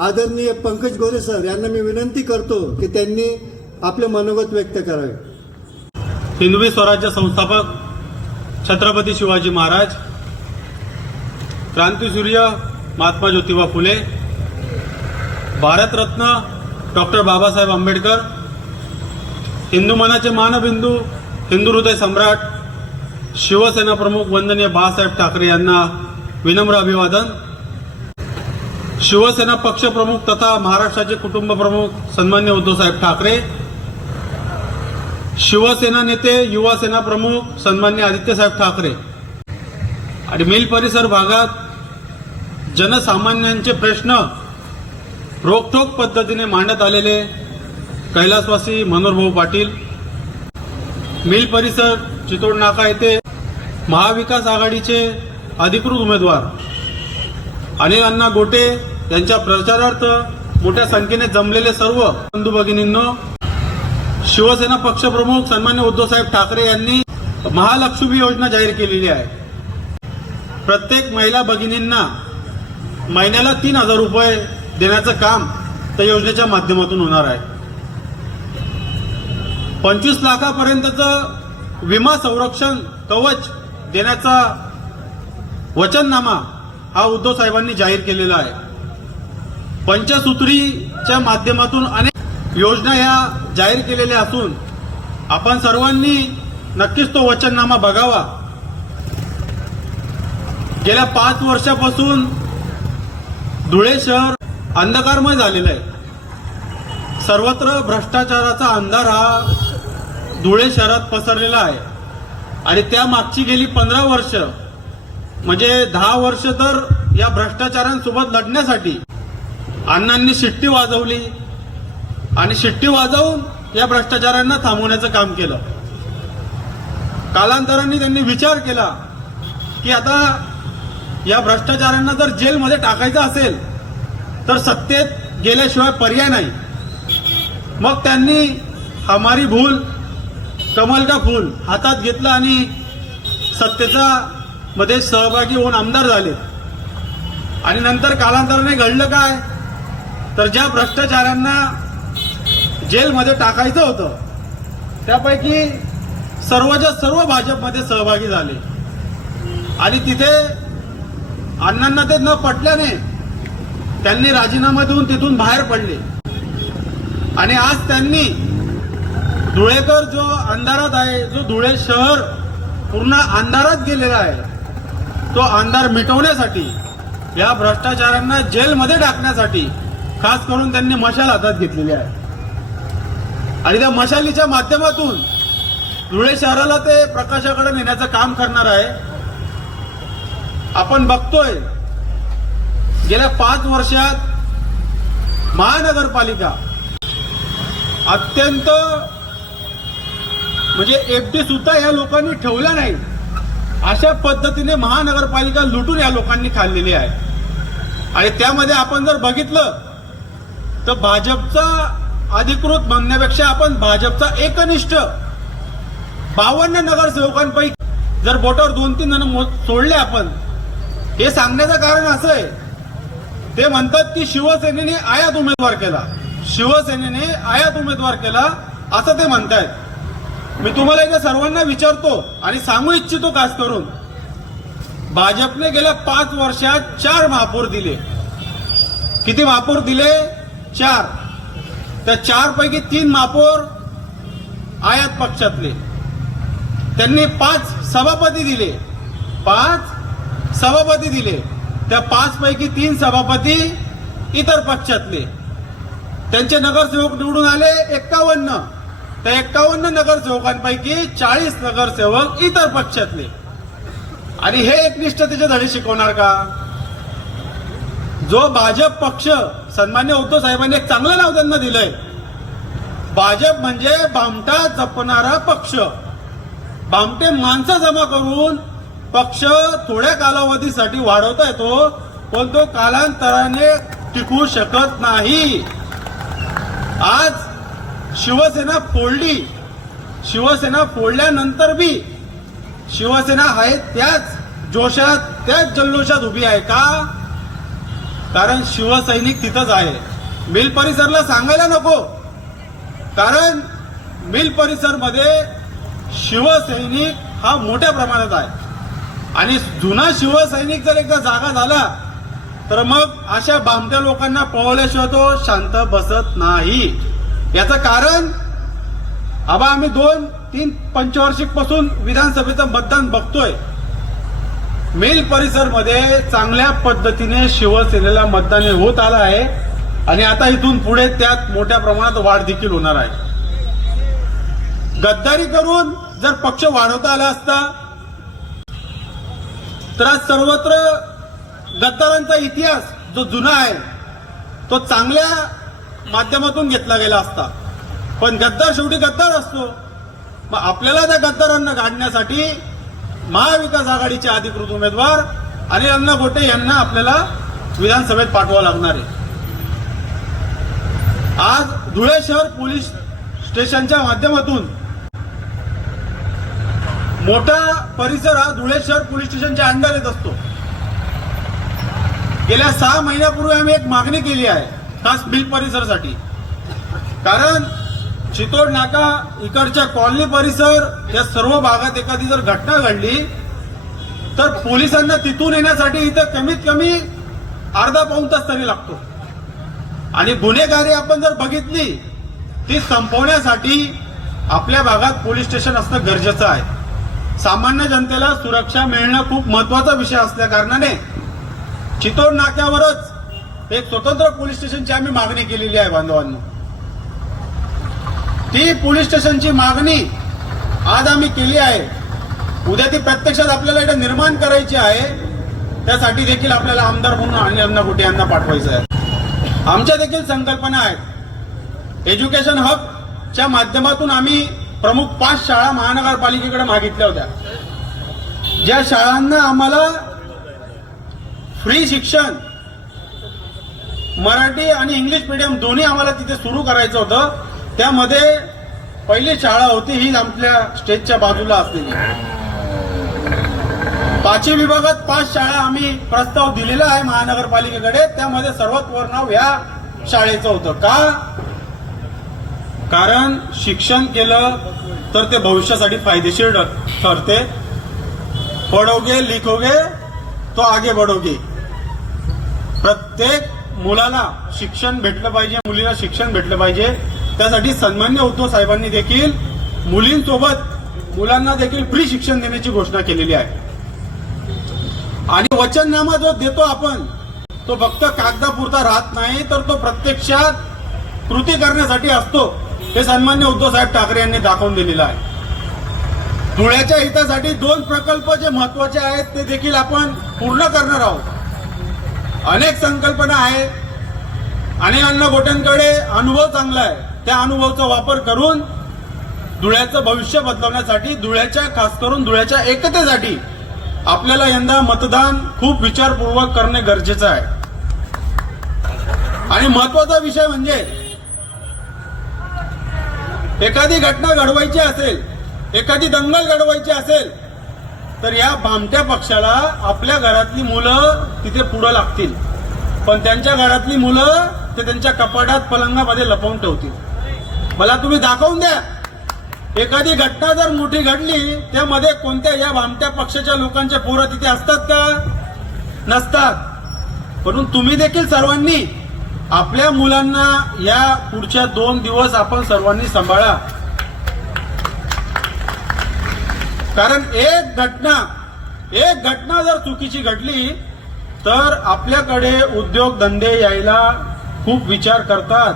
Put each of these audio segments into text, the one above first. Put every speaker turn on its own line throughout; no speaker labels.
आदरणीय पंकज गोरे सर यांना मी विनंती करतो की त्यांनी आपले मनोगत व्यक्त करावे.
हिंदवी स्वराज्य संस्थापक छत्रपती शिवाजी महाराज क्रांतीसूर्य महात्मा ज्योतिबा फुले भारतरत्न डॉक्टर बाबासाहेब आंबेडकर हिंदू मनाचे मानबिंदू हिंदू हृदय सम्राट शिवसेना प्रमुख वंदनीय बाळासाहेब ठाकरे यांना विनम्र अभिवादन. शिवसेना पक्षप्रमुख तथा महाराष्ट्राचे कुटुंब प्रमुख सन्मान्य उद्धवसाहेब ठाकरे शिवसेना नेते युवा सेना प्रमुख सन्मान्य आदित्यसाहेब ठाकरे. आणि मिल परिसर भागात जनसामान्यांचे प्रश्न रोखोक पद्धतीने मांडत आलेले कैलासवासी मनोहरभाऊ पाटील. मिल परिसर चितोड नाका येथे महाविकास आघाडीचे अधिकृत उमेदवार अनिल अण्णा गोटे यांच्या प्रचारार्थ मोठ्या संख्येने जमलेले सर्व बंधू भगिनींनो शिवसेना पक्षप्रमुख सन्मान्य उद्धवसाहेब ठाकरे यांनी महालक्ष्मी योजना जाहीर केलेली आहे. प्रत्येक महिला भगिनींना महिन्याला तीन हजार रुपये देण्याचं काम त्या योजनेच्या माध्यमातून होणार आहे. पंचवीस लाखापर्यंतचं विमा संरक्षण कवच देण्याचा वचननामा हा उद्धव साहेबांनी जाहीर केलेला आहे. पंचसूत्रीच्या माध्यमातून अनेक योजना या जाहीर केलेल्या असून आपण सर्वांनी नक्कीच तो वचननामा बघावा. गेल्या पाच वर्षापासून धुळे शहर अंधकारमय झालेलं आहे. सर्वत्र भ्रष्टाचाराचा अंधार हा धुळे शहरात पसरलेला आहे. आणि त्या मागची गेली पंधरा वर्ष म्हणजे दहा वर्ष तर या भ्रष्टाचारांसोबत लढण्यासाठी अण्णांनी शिट्टी वाजवली आणि शिट्टी वाजवून या भ्रष्टाचारांना थांबवण्याचं काम केलं. कालांतराने त्यांनी विचार केला की आता या भ्रष्टाचारांना जर जेलमध्ये टाकायचं असेल तर सत्तेत गेल्याशिवाय पर्याय नाही. मग त्यांनी हमारी भूल कमल का फूल हातात घेतलं आणि सत्तेचा मध्ये सहभागी होऊन आमदार झाले. आणि नंतर कालांतराने घडलं काय? तर ज्या भ्रष्टाचारांना जेलमध्ये टाकायचं होतं त्यापैकी सर्वच्या सर्व भाजपमध्ये सहभागी झाले. आणि तिथे अण्णांना ते न पटल्याने त्यांनी राजीनामा देऊन तिथून बाहेर पडले. आणि आज त्यांनी धुळेकर जो अंधारात आहे जो धुळे शहर पूर्ण अंधारात गेलेला आहे तो अंधार मिटवण्यासाठी या भ्रष्टाचारांना जेलमध्ये टाकण्यासाठी खास करून त्यांनी मशाल हातात घेतलेली आहे. आणि त्या मशालीच्या माध्यमातून धुळे शहराला ते प्रकाशाकडे नेण्याचं काम करणार आहे. आपण बघतोय गेल्या पाच वर्षात महानगरपालिका अत्यंत म्हणजे एफडी सुद्धा या लोकांनी ठेवल्या नाही. अशा पद्धतीने महानगरपालिका लुटून या लोकांनी खाल्लेली आहे. आणि त्यामध्ये आपण जर बघितलं तर भाजपचा अधिकृत म्हणण्यापेक्षा आपण भाजपचा एकनिष्ठ बावन्न नगरसेवकांपैकी जर बोटावर दोन तीन जण मो- सोडले आपण हे सांगण्याचं कारण असं आहे. ते म्हणतात की शिवसेनेने आयात उमेदवार केला. शिवसेनेने आयात उमेदवार केला असं ते म्हणतायत. मी तुम्हाला इथे सर्वांना विचारतो आणि सांगू इच्छितो खास करून भाजपने गेल्या पाच वर्षात चार महापौर दिले. किती महापौर दिले? चार. त्या चारपैकी तीन महापौर आयात पक्षातले. त्यांनी पाच सभापती दिले. पाच सभापती दिले. त्या पाचपैकी तीन सभापती इतर पक्षातले. त्यांचे नगरसेवक निवडून आले एक्कावन्न. त्या एक्कावन्न नगरसेवकांपैकी चाळीस नगरसेवक इतर पक्षातले. आणि हे एकनिष्ठतेचे धडे शिकवणार का? जो भाजप पक्ष सन्मान्य उद्धव साहेबांनी एक चांगलं नाव त्यांना दिलंय. भाजप म्हणजे भामटा जपणारा पक्ष. भामटे माणसं जमा करून पक्ष थोड्या कालावधीसाठी वाढवता येतो पण तो कालांतराने टिकू शकत नाही. आज शिवसेना फोडली. शिवसेना फोडल्यानंतर बी शिवसेना आहे त्याच जोशात त्याच जल्लोषात उभी आहे का? कारण शिवसैनिक तिथंच आहे. मिल परिसरला सांगायला नको. कारण मिल परिसरमध्ये शिवसैनिक हा मोठ्या प्रमाणात आहे. आणि जुना शिवसैनिक जर एकदा जागा झाला तर मग अशा बामट्या लोकांना पळवल्याशिवाय तो शांत बसत नाही. याचं कारण आबा आम्ही दोन तीन पंचवार्षिकपासून विधानसभेचं मतदान बघतोय. मेल परिसरमध्ये चांगल्या पद्धतीने शिवसेनेला मतदान होत आलं आहे. आणि आता इथून पुढे त्यात मोठ्या प्रमाणात वाढ देखील होणार आहे. गद्दारी करून जर पक्ष वाढवता आला असता तर आज सर्वत्र गद्दारांचा इतिहास जो जुना आहे तो चांगल्या माध्यमातून घेतला गेला असता. पण गद्दार शेवटी गद्दार असतो. मग आपल्याला त्या गद्दारांना काढण्यासाठी महाविकास आघाडीचे अधिकृत उमेदवार अनिल अण्णा गोटे यांना आपल्याला विधानसभेत पाठवावं लागणार आहे. आज धुळे शहर पोलीस स्टेशनच्या माध्यमातून मोठा परिसर हा धुळे शहर पोलीस स्टेशनच्या अंडर येत असतो. गेल्या सहा महिन्यापूर्वी आम्ही एक मागणी केली आहे खास बिल परिसरसाठी. कारण चितोड नाका इकडच्या कॉलनी परिसर या सर्व भागात एखादी जर घटना घडली तर पोलिसांना तिथून येण्यासाठी इथं कमीत कमी अर्धा पाऊन तास तरी लागतो. आणि गुन्हेगारी आपण जर बघितली ती संपवण्यासाठी आपल्या भागात पोलीस स्टेशन असणं गरजेचं आहे. सामान्य जनतेला सुरक्षा मिळणं खूप महत्त्वाचा विषय असल्या कारणाने चितोड नाक्यावरच एक स्वतंत्र पोलीस स्टेशनची आम्ही मागणी केलेली आहे बांधवांना. ती पोलीस स्टेशनची मागणी आज आम्ही केली आहे. उद्या ती प्रत्यक्षात आपल्याला इथे निर्माण करायची आहे. त्यासाठी देखील आपल्याला आमदार म्हणून आणि अण्णा यांना पाठवायचं आहे. आमच्या देखील संकल्पना आहेत. एज्युकेशन हबच्या माध्यमातून आम्ही प्रमुख पाच शाळा महानगरपालिकेकडे मागितल्या होत्या. ज्या शाळांना आम्हाला फ्री शिक्षण मराठी आणि इंग्लिश मिडियम दोन्ही आम्हाला तिथे सुरू करायचं होतं. त्यामध्ये पहिली शाळा होती ही आपल्या स्टेजच्या बाजूला असलेली. पाचवी विभागात पाच शाळा आम्ही प्रस्ताव दिलेला आहे महानगरपालिकेकडे. त्यामध्ये सर्वात वर नाव या शाळेचं होतं. का? कारण शिक्षण केलं तर ते भविष्यासाठी फायदेशीर ठरते. पडोगे लिखोगे तो आगे बढोगे. प्रत्येक मुलाला शिक्षण भेटलं पाहिजे मुलीला शिक्षण भेटलं पाहिजे. त्यासाठी सन्मान्य उद्धव साहेबांनी देखील मुलींसोबत मुलांना देखील फ्री शिक्षण देण्याची घोषणा केलेली आहे. आणि वचननामा जो देतो आपण तो फक्त कागदापुरता राहत नाही तर तो प्रत्यक्षात कृती करण्यासाठी असतो हे सन्मान्य उद्धव साहेब ठाकरे यांनी दाखवून दिलेलं आहे. धुळ्याच्या हितासाठी दोन प्रकल्प जे महत्त्वाचे आहेत ते देखील आपण पूर्ण करणार आहोत. अनेक संकल्पना आहेत. आणि अन्न गोट्यांकडे अनुभव चांगला आहे. त्या अनुभवाचा वापर करून धुळ्याचं भविष्य बदलवण्यासाठी धुळ्याच्या खास करून धुळ्याच्या एकतेसाठी आपल्याला यंदा मतदान खूप विचारपूर्वक करणे गरजेचं आहे. आणि महत्त्वाचा विषय म्हणजे एखादी घटना घडवायची असेल एखादी दंगल घडवायची असेल तर या भामट्या पक्षाला आपल्या घरातली मुलं तिथे पुढं लागतील. पण त्यांच्या घरातली मुलं ते त्यांच्या कपाटात पलंगामध्ये लपवून ठेवतील. मला तुम्ही दाखवून द्या. एखादी घटना जर मोठी घडली त्यामध्ये कोणत्या या भामट्या पक्षाच्या लोकांच्या पोरं तिथे असतात का? नसतात. म्हणून तुम्ही देखील सर्वांनी आपल्या मुलांना या पुढच्या दोन दिवस आपण सर्वांनी सांभाळा. कारण एक घटना एक घटना जर चुकीची घडली तर आपल्याकडे उद्योगधंदे यायला खूप विचार करतात.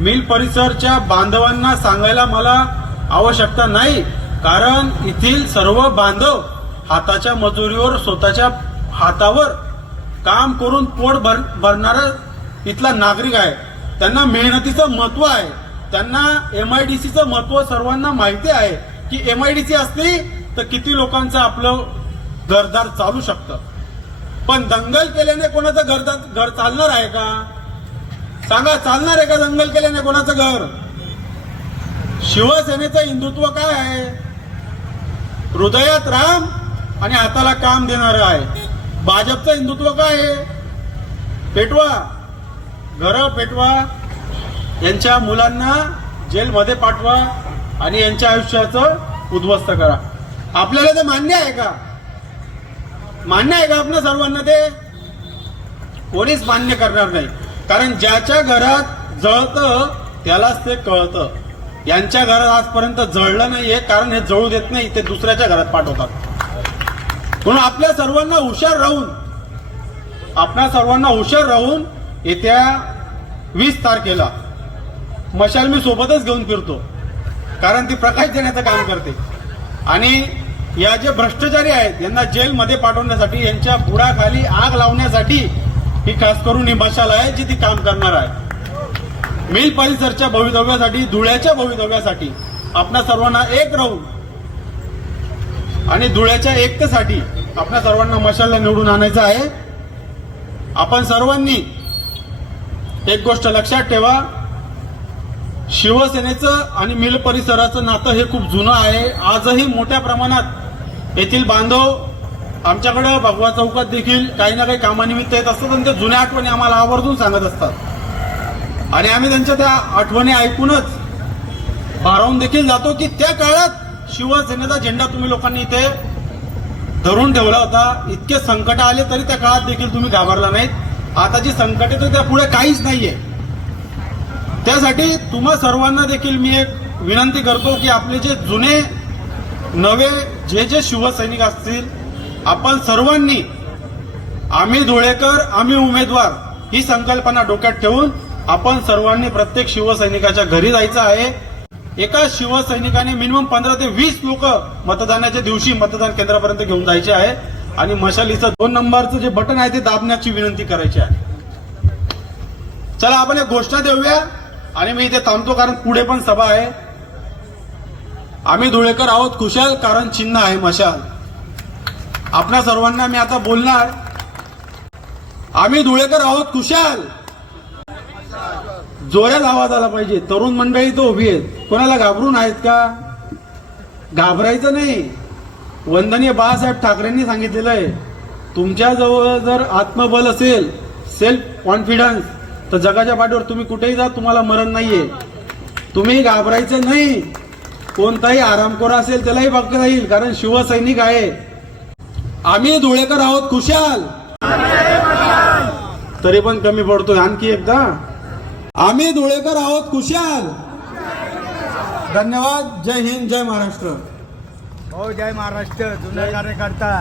मिल परिसरच्या बांधवांना सांगायला मला आवश्यकता नाही कारण येथील सर्व बांधव हाताच्या मजुरीवर स्वतःच्या हातावर काम करून पोट भर भरणारा इथला नागरिक आहे. त्यांना मेहनतीचं महत्त्व आहे. त्यांना एम आय डी सीचं महत्त्व सर्वांना माहिती आहे की एम आय डी सी असली तर किती लोकांचं आपलं घरदार चालू शकतं? पण दंगल केल्याने कोणाचं घरदार घर चालणार आहे का? सांगा चालणार आहे का दंगल केल्याने कोणाचं घर? शिवसेनेचं हिंदुत्व काय आहे? हृदयात राम आणि हाताला काम देणारं आहे. भाजपचं हिंदुत्व काय आहे? पेटवा. घरं पेटवा. यांच्या मुलांना जेलमध्ये पाठवा आणि यांच्या आयुष्याचं उद्ध्वस्त करा. आपल्याला ते मान्य आहे का? मान्य आहे का आपण सर्वांना ते? कोणीच मान्य करणार नाही. कारण ज्याच्या घरात जळतं त्यालाच ते कळतं. यांच्या घरात आजपर्यंत जळलं नाहीये कारण हे जळू देत नाही ते दुसऱ्याच्या घरात पाठवतात. म्हणून आपल्या सर्वांना हुशार राहून आपल्या सर्वांना हुशार राहून येत्या वीस तारखेला मशाल मी सोबतच घेऊन फिरतो. कारण ती प्रकाश देण्याचं काम करते. आणि या जे भ्रष्टाचारी आहेत यांना जेलमध्ये पाठवण्यासाठी यांच्या बुडाखाली आग लावण्यासाठी ही खास करून ही मशाल आहे जी ती काम करणार आहे. मिल परिसरच्या भवितव्यासाठी धुळ्याच्या भवितव्यासाठी आपल्या सर्वांना एक राहून आणि धुळ्याच्या एकतेसाठी आपल्या सर्वांना मशालला निवडून आणायचं आहे. आपण सर्वांनी एक गोष्ट लक्षात ठेवा. शिवसेनेचं आणि मिल परिसराचं नातं हे खूप जुनं आहे. आजही मोठ्या प्रमाणात येथील बांधव आमच्याकडे भगवा चौकात देखील काही ना काही कामानिमित्त येत असतात आणि त्या जुन्या आठवणी आम्हाला आवर्जून सांगत असतात. आणि आम्ही त्यांच्या त्या आठवणी ऐकूनच भारावून देखील जातो की त्या काळात शिवसेनेचा झेंडा तुम्ही लोकांनी इथे धरून ठेवला होता. इतके संकट आले तरी त्या काळात देखील तुम्ही घाबरला नाहीत. आता जी संकट तर त्या पुढे काहीच नाहीये. त्यासाठी तुम्हा सर्वांना देखील मी एक विनंती करतो की आपले जे जुने नवे जे जे शिवसैनिक असतील आपण सर्वांनी आम्ही धुळेकर आम्ही उमेदवार ही संकल्पना डोक्यात ठेवून आपण सर्वांनी प्रत्येक शिवसैनिकाच्या घरी जायचं आहे. एका शिवसैनिकाने मिनिमम पंधरा ते वीस लोक मतदानाच्या दिवशी मतदान केंद्रापर्यंत घेऊन जायचे आहे. आणि मशालीचं दोन नंबरचं जे बटन आहे ते दाबण्याची विनंती करायची आहे. चला आपण एक घोषणा देऊया. आणि मी इथे थांबतो कारण पुढे पण सभा आहे. आम्ही धुळेकर आहोत खुशाल कारण चिन्ह आहे मशाल. आपल्या सर्वांना मी आता बोलणार. आम्ही धुळेकर आहोत कुशाल. जोरात आवाज आला पाहिजे. तरुण मंडळी तो उभी आहेत. कोणाला घाबरून आहेत का? घाबरायचं नाही. वंदनीय बाळासाहेब ठाकरेंनी सांगितलेलं आहे. तुमच्याजवळ जर आत्मबल असेल सेल्फ कॉन्फिडन्स तर जगाच्या पाठीवर तुम्ही कुठेही जा तुम्हाला मरण नाहीये. तुम्ही घाबरायचं नाही. कोणताही आरामखोर असेल त्यालाही बघता येईल कारण शिवसैनिक आहे. आम्ही धुळेकर आहोत खुशाल. तरी पण कमी पडतोय आणखी एकदा. आम्ही धुळेकर आहोत खुशाल. धन्यवाद जय हिंद जय महाराष्ट्र.
हो जय महाराष्ट्र जुना कार्यकर्ता.